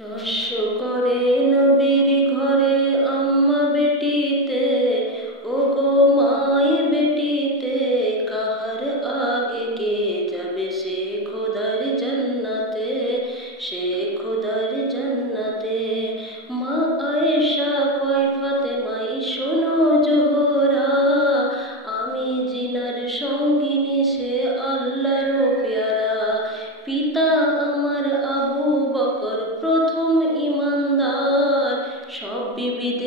রস্য করে নবীর ঘরে আম্মা বেটিতে, ও গো মাই বেটিতে, কাহার আগে কে যাবে সে খোদার জান্নাতে, সে খোদার জান্নাতে। মা আয়েশা কয় ফাতেমাই শোনো জোহরা, আমি জিনার সঙ্গিনী সে আল্লাহর পেয়ারা। পিতা আমার আবু বকর প্রথম ইমানদার, সব বিবিদের